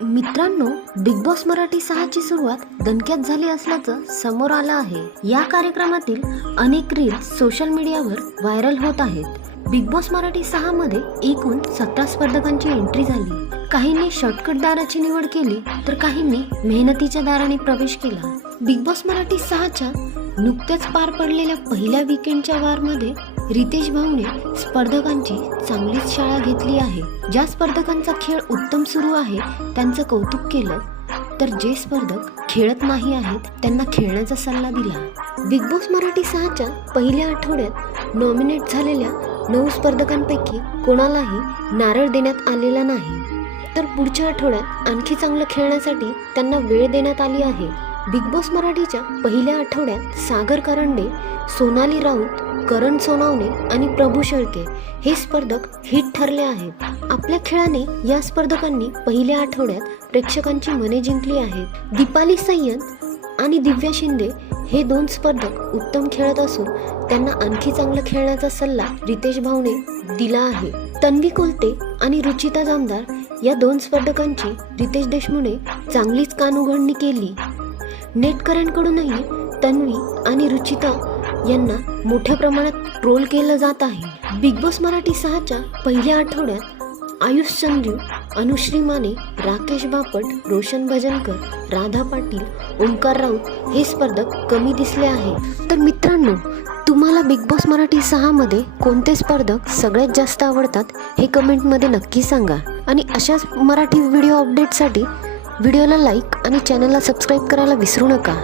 मित्रांनो, big boss Marathi 6ची सुरुवात दणक्यात झाली असल्याचं समोर आलं आहे। या कार्यक्रमातील अनेक रील्स सोशल मीडियावर व्हायरल होत आहेत। बिग बॉस मराठी 6 मध्ये एकूण 17 स्पर्धकांची एंट्री झाली। काहींनी शॉर्टकट दाराची निवड केली तर काहींनी मेहनतीच्या दाराने प्रवेश केला। बिग बॉस मराठी 6च्या नुकत्याच पार पडलेल्या पहिल्या वीकेंडच्या वारमध्ये रितेश भाऊने स्पर्धकांची चांगलीच शाळा घेतली आहे। ज्या स्पर्धकांचा खेळ उत्तम सुरू आहे त्यांचं कौतुक केलं, तर जे स्पर्धक खेळत नाही आहेत त्यांना खेळण्याचा सल्ला दिला। बिग बॉस मराठी 6च्या पहिल्या आठवड्यात नॉमिनेट झालेल्या 9 स्पर्धकांपैकी कोणालाही नारळ देण्यात आलेला नाही, तर पुढच्या आठवड्यात आणखी चांगलं खेळण्यासाठी त्यांना वेळ देण्यात आली आहे। बिग बॉस मराठीच्या पहिल्या आठवड्यात सागर करंडे, सोनाली राऊत, करण सोनावणे आणि प्रभू शेळके हे स्पर्धक हिट ठरले आहेत। आपल्या खेळाने या स्पर्धकांनी पहिल्या आठवड्यात प्रेक्षकांची मने जिंकली आहेत। दीपाली सय्यद आणि दिव्या शिंदे हे 2 स्पर्धक उत्तम खेळत असून त्यांना आणखी चांगलं खेळण्याचा सल्ला रितेश भाऊने दिला आहे। तन्वी कोलते आणि रुचिता जामदार या 2 स्पर्धकांची रितेश देशमुखने चांगलीच कानउघडणी केली। नेटकऱ्यांकडूनही तन्वी आणि रुचिता यांना मोठ्या प्रमाणात ट्रोल केलं जात आहे। बिग बॉस मराठी 6च्या पहिल्या आठवड्यात आयुष संजू, अनुश्री माने, राकेश बापट, रोशन भजनकर, राधा पाटील, ओंकार राऊत हे स्पर्धक कमी दिसले आहेत। तर मित्रांनो, तुम्हाला बिग बॉस मराठी 6 मध्ये कोणते स्पर्धक सगळ्यात जास्त आवडतात हे कमेंटमध्ये नक्की सांगा। आणि अशाच मराठी व्हिडिओ अपडेटसाठी व्हिडिओला लाईक आणि चॅनलला सबस्क्राईब करायला विसरू नका।